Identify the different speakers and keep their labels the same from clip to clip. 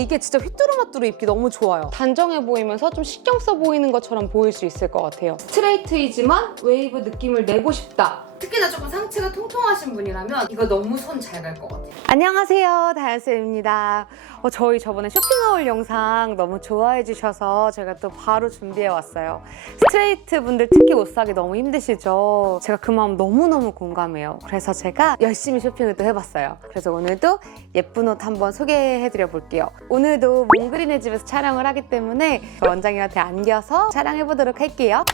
Speaker 1: 이게 진짜 휘뚜루마뚜루 입기 너무 좋아요. 단정해 보이면서 좀 신경 써 보이는 것처럼 보일 수 있을 것 같아요. 스트레이트이지만 웨이브 느낌을 내고 싶다.
Speaker 2: 특히나 조금 상체가 통통하신 분이라면 이거 너무 손 잘 갈 것 같아요.
Speaker 1: 안녕하세요. 다현쌤입니다. 어, 저희 저번에 쇼핑하울 영상 너무 좋아해 주셔서 제가 또 바로 준비해 왔어요. 스트레이트 분들 특히 옷 사기 너무 힘드시죠? 제가 그 마음 너무너무 공감해요. 그래서 제가 열심히 쇼핑을 또 해봤어요. 그래서 오늘도 예쁜 옷 한번 소개해 드려 볼게요. 오늘도 몽그린의 집에서 촬영을 하기 때문에 원장님한테 안겨서 촬영해 보도록 할게요.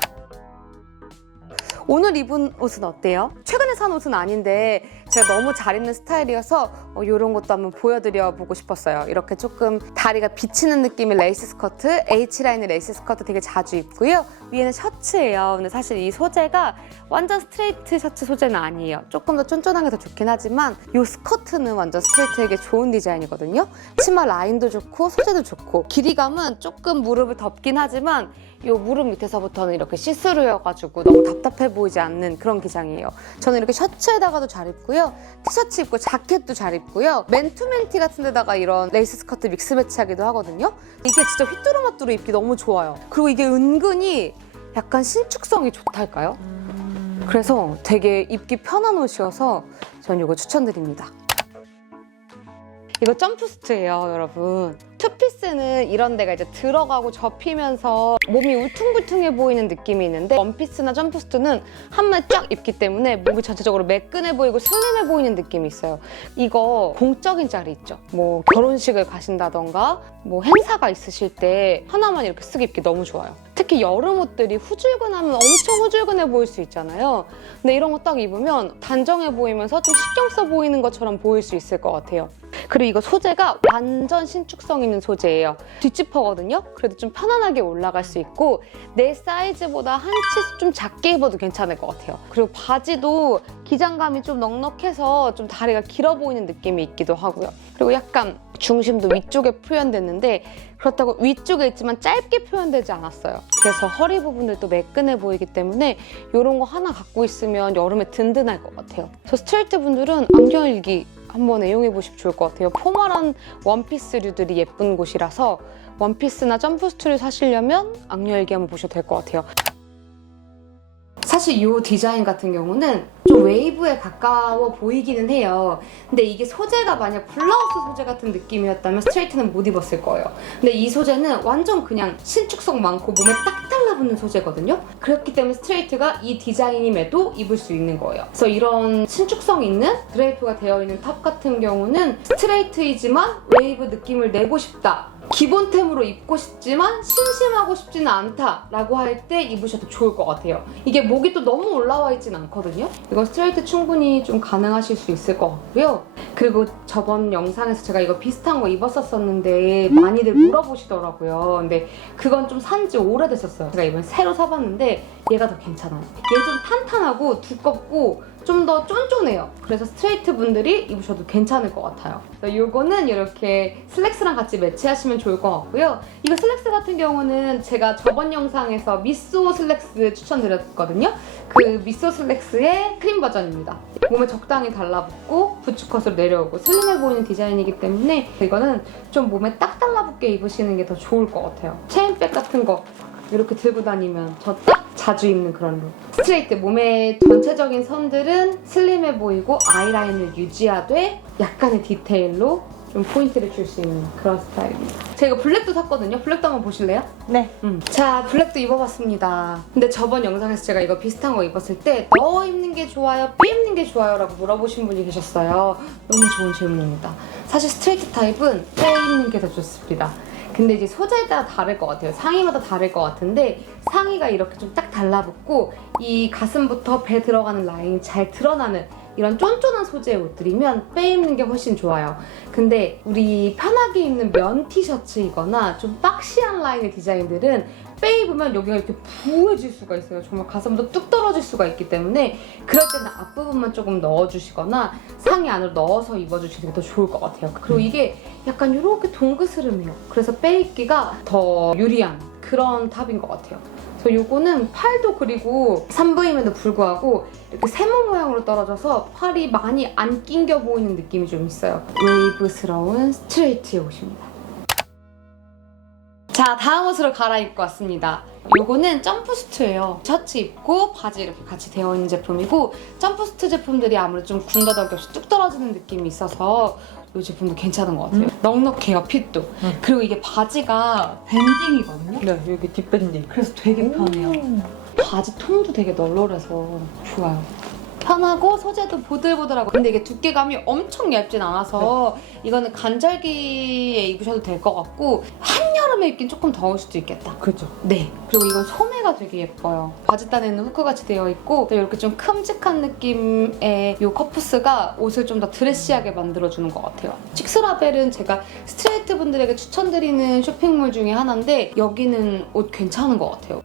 Speaker 1: 오늘 입은 옷은 어때요? 최근에 산 옷은 아닌데 제가 너무 잘 입는 스타일이어서 이런 것도 한번 보여드려 보고 싶었어요. 이렇게 조금 다리가 비치는 느낌의 레이스 스커트, H라인의 레이스 스커트 되게 자주 입고요. 위에는 셔츠예요. 근데 사실 이 소재가 완전 스트레이트 셔츠 소재는 아니에요. 조금 더 쫀쫀한 게 더 좋긴 하지만 이 스커트는 완전 스트레이트에게 좋은 디자인이거든요. 치마 라인도 좋고 소재도 좋고 길이감은 조금 무릎을 덮긴 하지만 이 무릎 밑에서부터는 이렇게 시스루여가지고 너무 답답해 보이지 않는 그런 기장이에요. 저는 이렇게 셔츠에다가도 잘 입고요. 티셔츠 입고 자켓도 잘 입고요. 맨투맨티 같은 데다가 이런 레이스 스커트 믹스 매치하기도 하거든요. 이게 진짜 휘뚜루마뚜루 입기 너무 좋아요. 그리고 이게 은근히 약간 신축성이 좋달까요? 그래서 되게 입기 편한 옷이어서 전 이거 추천드립니다. 이거 점프스트예요, 여러분. 투피스는 이런 데가 이제 들어가고 접히면서 몸이 울퉁불퉁해 보이는 느낌이 있는데 원피스나 점프스트는 한번쫙 입기 때문에 몸이 전체적으로 매끈해 보이고 슬림해 보이는 느낌이 있어요. 이거 공적인 자리 있죠. 뭐 결혼식을 가신다던가 뭐 행사가 있으실 때 하나만 이렇게 쓰기 입기 너무 좋아요. 특히 여름 옷들이 후줄근하면 엄청 후줄근해 보일 수 있잖아요. 근데 이런 거 딱 입으면 단정해 보이면서 좀 신경 써 보이는 것처럼 보일 수 있을 것 같아요. 그리고 이거 소재가 완전 신축성 있는 소재예요. 뒷지퍼거든요. 그래도 좀 편안하게 올라갈 수 있고 내 사이즈보다 한 치수 좀 작게 입어도 괜찮을 것 같아요. 그리고 바지도 기장감이 좀 넉넉해서 좀 다리가 길어 보이는 느낌이 있기도 하고요. 그리고 약간 중심도 위쪽에 표현됐는데 그렇다고 위쪽에 있지만 짧게 표현되지 않았어요. 그래서 허리 부분들도 매끈해 보이기 때문에 이런 거 하나 갖고 있으면 여름에 든든할 것 같아요. 저 스트레이트 분들은 안경일기 한번 애용해 보시면 좋을 것 같아요. 포멀한 원피스류들이 예쁜 곳이라서 원피스나 점프스트를 사시려면 악녀일기 한번 보셔도 될 것 같아요. 사실 이 디자인 같은 경우는 좀 웨이브에 가까워 보이기는 해요. 근데 이게 소재가 만약 블라우스 소재 같은 느낌이었다면 스트레이트는 못 입었을 거예요. 근데 이 소재는 완전 그냥 신축성 많고 몸에 딱 달라붙는 소재거든요. 그렇기 때문에 스트레이트가 이 디자인임에도 입을 수 있는 거예요. 그래서 이런 신축성 있는 드레이프가 되어 있는 탑 같은 경우는 스트레이트이지만 웨이브 느낌을 내고 싶다. 기본템으로 입고 싶지만 심심하고 싶지는 않다라고 할 때 입으셔도 좋을 것 같아요. 이게 목이 또 너무 올라와 있진 않거든요. 이건 스트레이트 충분히 좀 가능하실 수 있을 것 같고요. 그리고 저번 영상에서 제가 이거 비슷한 거 입었었었는데 많이들 물어보시더라고요. 근데 그건 좀 산지 오래됐었어요. 제가 이번에 새로 사봤는데 얘가 더 괜찮아요. 얘는 좀 탄탄하고 두껍고 좀 더 쫀쫀해요. 그래서 스트레이트 분들이 입으셔도 괜찮을 것 같아요. 이거는 이렇게 슬랙스랑 같이 매치하시면 좋을 것 같고요. 이거 슬랙스 같은 경우는 제가 저번 영상에서 미소 슬랙스 추천드렸거든요. 그 미소 슬랙스의 크림 버전입니다. 몸에 적당히 달라붙고 부츠컷으로 내려오고 슬림해 보이는 디자인이기 때문에 이거는 좀 몸에 딱 달라붙게 입으시는 게 더 좋을 것 같아요. 체인백 같은 거 이렇게 들고 다니면 저딱 자주 입는 그런 룩. 스트레이트 몸의 전체적인 선들은 슬림해 보이고 아이라인을 유지하되 약간의 디테일로 좀 포인트를 줄 수 있는 그런 스타일입니다. 제가 블랙도 샀거든요. 블랙도 한번 보실래요?
Speaker 3: 네.
Speaker 1: 음. 자, 블랙도 입어봤습니다. 근데 저번 영상에서 제가 이거 비슷한 거 입었을 때 넣어 입는 게 좋아요? 빼 입는 게 좋아요? 라고 물어보신 분이 계셨어요. 너무 좋은 질문입니다. 사실 스트레이트 타입은 빼 입는 게 더 좋습니다. 근데 이제 소재에 따라 다를 것 같아요. 상의마다 다를 것 같은데 상의가 이렇게 좀 딱 달라붙고 이 가슴부터 배 들어가는 라인이 잘 드러나는 이런 쫀쫀한 소재의 옷들이면 빼 입는 게 훨씬 좋아요. 근데 우리 편하게 입는 면 티셔츠이거나 좀 박시한 라인의 디자인들은 빼 입으면 여기가 이렇게 부해질 수가 있어요. 정말 가슴부터 뚝 떨어질 수가 있기 때문에 그럴 때는 앞부분만 조금 넣어주시거나 상의 안으로 넣어서 입어주시는 게 더 좋을 것 같아요. 그리고 이게 약간 이렇게 동그스름해요. 그래서 빼 입기가 더 유리한 그런 탑인 것 같아요. 그래서 요거는 팔도 그리고 산부임에도 불구하고 이렇게 세모 모양으로 떨어져서 팔이 많이 안 낑겨 보이는 느낌이 좀 있어요. 웨이브스러운 스트레이트의 옷입니다. 자 다음 옷으로 갈아입고 왔습니다. 요거는 점프스트예요. 셔츠 입고 바지 이렇게 같이 되어 있는 제품이고 점프스트 제품들이 아무래도 좀 군더더기 없이 뚝 떨어지는 느낌이 있어서 이 제품도 괜찮은 것 같아요. 넉넉해요 핏도.
Speaker 3: 음.
Speaker 1: 그리고 이게 바지가 밴딩이거든요.
Speaker 3: 네, 여기 뒷밴딩.
Speaker 1: 그래서 되게 편해요. 바지 통도 되게 널널해서 좋아요. 편하고 소재도 보들보들하고 근데 이게 두께감이 엄청 얇진 않아서 이거는 간절기에 입으셔도 될 것 같고 한여름에 입긴 조금 더울 수도 있겠다.
Speaker 3: 그죠.
Speaker 1: 네. 그리고 이건 소매가 되게 예뻐요. 바지단에는 후크같이 되어 있고 이렇게 좀 큼직한 느낌의 이 커프스가 옷을 좀 더 드레시하게 만들어주는 것 같아요. 칙스라벨은 제가 스트레이트 분들에게 추천드리는 쇼핑몰 중에 하나인데 여기는 옷 괜찮은 것 같아요.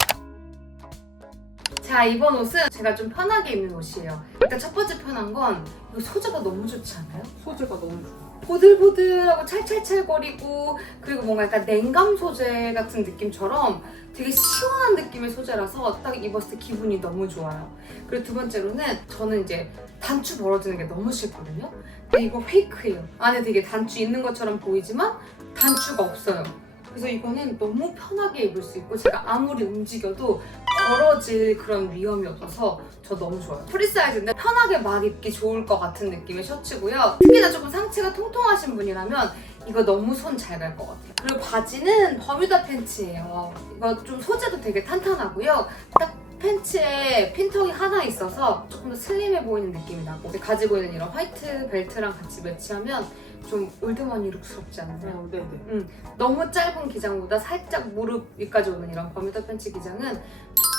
Speaker 2: 자 이번 옷은 제가 좀 편하게 입는 옷이에요. 일단 첫 번째 편한 건 이거 소재가 너무 좋지 않아요?
Speaker 3: 소재가 너무 좋아.
Speaker 2: 보들보들하고 찰찰찰거리고 그리고 뭔가 약간 냉감 소재 같은 느낌처럼 되게 시원한 느낌의 소재라서 딱 입었을 때 기분이 너무 좋아요. 그리고 두 번째로는 저는 이제 단추 벌어지는 게 너무 싫거든요. 근데 이거 페이크예요. 안에 되게 단추 있는 것처럼 보이지만 단추가 없어요. 그래서 이거는 너무 편하게 입을 수 있고 제가 아무리 움직여도 벌어질 그런 위험이 없어서 저 너무 좋아요. 프리 사이즈인데 편하게 막 입기 좋을 것 같은 느낌의 셔츠고요. 특히나 조금 상체가 통통하신 분이라면 이거 너무 손 잘 갈 것 같아요. 그리고 바지는 버뮤다 팬츠예요. 이거 좀 소재도 되게 탄탄하고요. 딱 팬츠에 핀턱이 하나 있어서 조금 더 슬림해 보이는 느낌이 나고 가지고 있는 이런 화이트 벨트랑 같이 매치하면 좀 올드머니 룩스럽지 않으세요?
Speaker 3: 어, 네네.
Speaker 2: 너무 짧은 기장보다 살짝 무릎 위까지 오는 이런 버뮤다 팬츠 기장은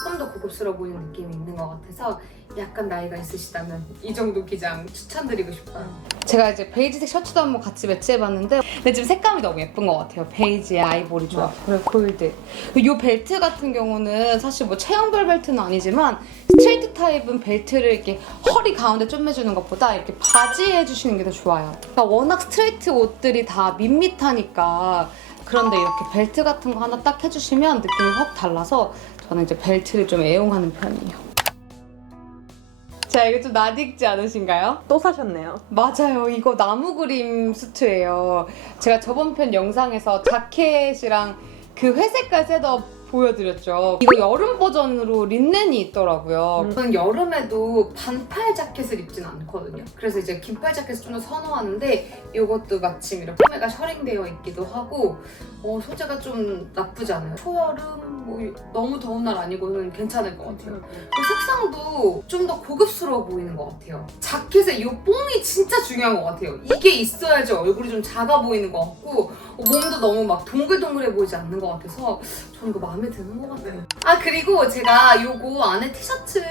Speaker 2: 조금 더 고급스러워 보이는 느낌이 있는 것 같아서 약간 나이가 있으시다면 이 정도 기장 추천드리고 싶어요.
Speaker 1: 제가 이제 베이지색 셔츠도 한번 같이 매치해봤는데 근데 지금 색감이 너무 예쁜 것 같아요. 베이지에 아이보리 조합, 그리고 골드. 이 벨트 같은 경우는 사실 뭐 체형별 벨트는 아니지만 스트레이트 타입은 벨트를 이렇게 허리 가운데 쪼매주는 것보다 이렇게 바지에 해주시는 게 더 좋아요. 그러니까 워낙 스트레이트 옷들이 다 밋밋하니까 그런데 이렇게 벨트 같은 거 하나 딱 해주시면 느낌이 확 달라서 저는 이제 벨트를 좀 애용하는 편이에요. 자, 이거 좀 낯익지 않으신가요?
Speaker 3: 또 사셨네요.
Speaker 1: 맞아요. 이거 나무 그림 수트예요. 제가 저번 편 영상에서 자켓이랑 그 회색깔 셋업 보여드렸죠. 이거 여름 버전으로 린넨이 있더라고요.
Speaker 3: 음.
Speaker 2: 저는 여름에도 반팔 자켓을 입진 않거든요. 그래서 이제 긴팔 자켓을 좀 더 선호하는데 이것도 마침 이렇게 소매가 셔링되어 있기도 하고 어, 소재가 좀 나쁘지 않아요. 초여름 뭐 너무 더운 날 아니고는 괜찮을 것 같아요. 그리고 색상도 좀 더 고급스러워 보이는 것 같아요. 자켓에 이 뽕이 진짜 중요한 것 같아요. 이게 있어야지 얼굴이 좀 작아 보이는 것 같고 어, 몸도 너무 막 동글동글해 보이지 않는 것 같아서 저는 이거 마음에 드는 것 같아요. 아 그리고 제가 요거 안에 티셔츠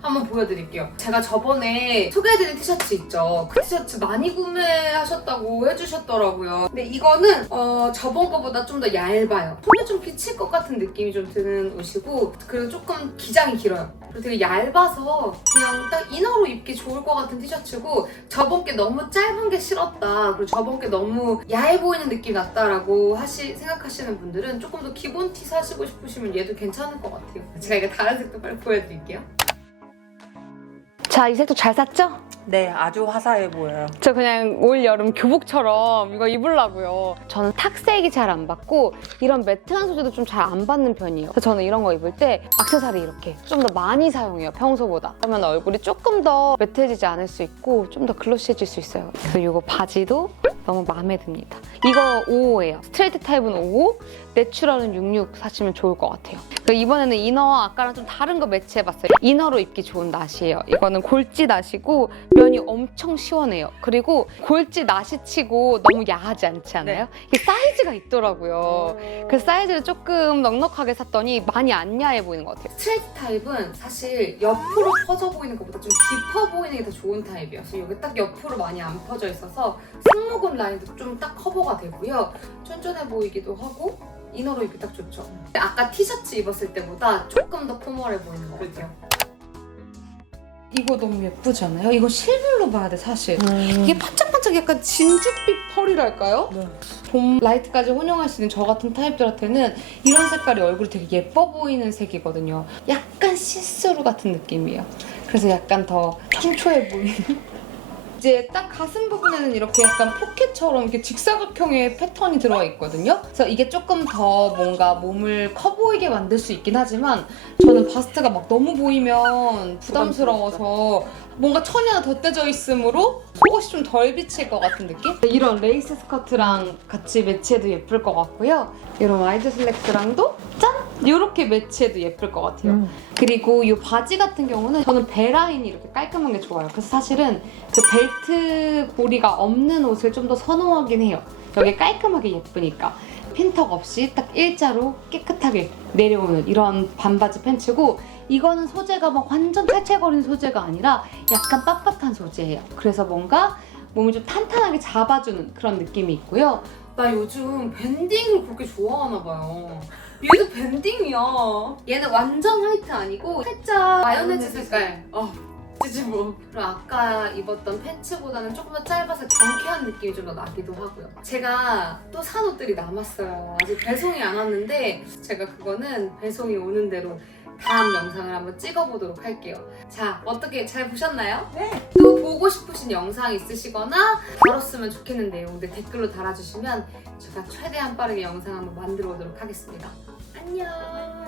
Speaker 2: 한번 보여드릴게요. 제가 저번에 소개해드린 티셔츠 있죠. 그 티셔츠 많이 구매하셨다고 해주셨더라고요. 근데 이거는 어, 저번 거보다 좀 더 얇아요. 손에 좀 비칠 것 같은 느낌이 좀 드는 옷이고 그리고 조금 기장이 길어요. 그리고 되게 얇아서 그냥 딱 이너로 입기 좋을 것 같은 티셔츠고 저번 게 너무 짧은 게 싫었다. 그리고 저번 게 너무 야해 보이는 느낌 났다라고 하시 생각하시는 분들은 조금 더 기본 티 사시고 싶으시면 얘도 괜찮을 것 같아요. 제가 이거 다른 색도 빨리 보여드릴게요.
Speaker 1: 자, 이 색도 잘 샀죠?
Speaker 3: 네, 아주 화사해 보여요.
Speaker 1: 저 그냥 올 여름 교복처럼 이거 입으려고요. 저는 탁색이 잘 안 받고 이런 매트한 소재도 좀 잘 안 받는 편이에요. 그래서 저는 이런 거 입을 때 액세서리 이렇게 좀 더 많이 사용해요. 평소보다. 그러면 얼굴이 조금 더 매트해지지 않을 수 있고 좀 더 글로시해질 수 있어요. 그래서 이거 바지도 너무 마음에 듭니다. 이거 55예요. 스트레이트 타입은 55, 내추럴은 66 사시면 좋을 것 같아요. 그리고 이번에는 이너와 아까랑 좀 다른 거 매치해봤어요. 이너로 입기 좋은 나시예요. 이거는 골지 나시고 면이 엄청 시원해요. 그리고 골지 나시치고 너무 야하지 않지 않아요? 이게 사이즈가 있더라고요. 그 사이즈를 조금 넉넉하게 샀더니 많이 안 야해 보이는 것 같아요.
Speaker 2: 스트레이트 타입은 사실 옆으로 퍼져 보이는 것보다 좀 깊어 보이는 게 더 좋은 타입이어서 여기 딱 옆으로 많이 안 퍼져 있어서 승모근 라인도 좀 딱 커버가 되고요. 쫀쫀해 보이기도 하고 이너로 입기 딱 좋죠. 아까 티셔츠 입었을 때보다 조금 더 포멀해 보이는 것 같아요.
Speaker 1: 이거 너무 예쁘지 않아요? 이거 실물로 봐야 돼 사실.
Speaker 3: 음.
Speaker 1: 이게 반짝반짝 약간 진주빛 펄이랄까요?
Speaker 3: 네.
Speaker 1: 봄 라이트까지 혼용할 수 있는 저 같은 타입들한테는 이런 색깔이 얼굴이 되게 예뻐 보이는 색이거든요. 약간 시스루 같은 느낌이에요. 그래서 약간 더 청초해 보이는. 이제 딱 가슴 부분에는 이렇게 약간 포켓처럼 이렇게 직사각형의 패턴이 들어가 있거든요. 그래서 이게 조금 더 뭔가 몸을 커 보이게 만들 수 있긴 하지만 저는 바스트가 막 너무 보이면 부담스러워서 뭔가 천이 하나 덧대져 있으므로 속옷이 좀 덜 비칠 것 같은 느낌? 이런 레이스 스커트랑 같이 매치해도 예쁠 것 같고요. 이런 와이드 슬랙스랑도 짠! 이렇게 매치해도 예쁠 것 같아요.
Speaker 3: 음.
Speaker 1: 그리고 이 바지 같은 경우는 저는 배 라인이 이렇게 깔끔한 게 좋아요. 그래서 사실은 그 벨트 고리가 없는 옷을 좀 더 선호하긴 해요. 여기 깔끔하게 예쁘니까. 핀턱 없이 딱 일자로 깨끗하게 내려오는 이런 반바지 팬츠고 이거는 소재가 막 완전 탈채거리는 소재가 아니라 약간 빳빳한 소재예요. 그래서 뭔가 몸을 좀 탄탄하게 잡아주는 그런 느낌이 있고요.
Speaker 2: 나 요즘 밴딩을 그렇게 좋아하나 봐요. 얘도 밴딩이야. 얘는 완전 화이트 아니고 살짝 마요네즈 색깔. 어. 찌지뭐 그리고 아까 입었던 팬츠보다는 조금 더 짧아서 경쾌한 느낌이 좀 더 나기도 하고요. 제가 또 산 옷들이 남았어요. 아직 배송이 안 왔는데 제가 그거는 배송이 오는 대로 다음 영상을 한번 찍어보도록 할게요. 자, 어떻게 잘 보셨나요?
Speaker 3: 네.
Speaker 2: 또 보고 싶으신 영상 있으시거나 다뤘으면 좋겠는 내용들 댓글로 달아주시면 제가 최대한 빠르게 영상 한번 만들어 오도록 하겠습니다. 안녕.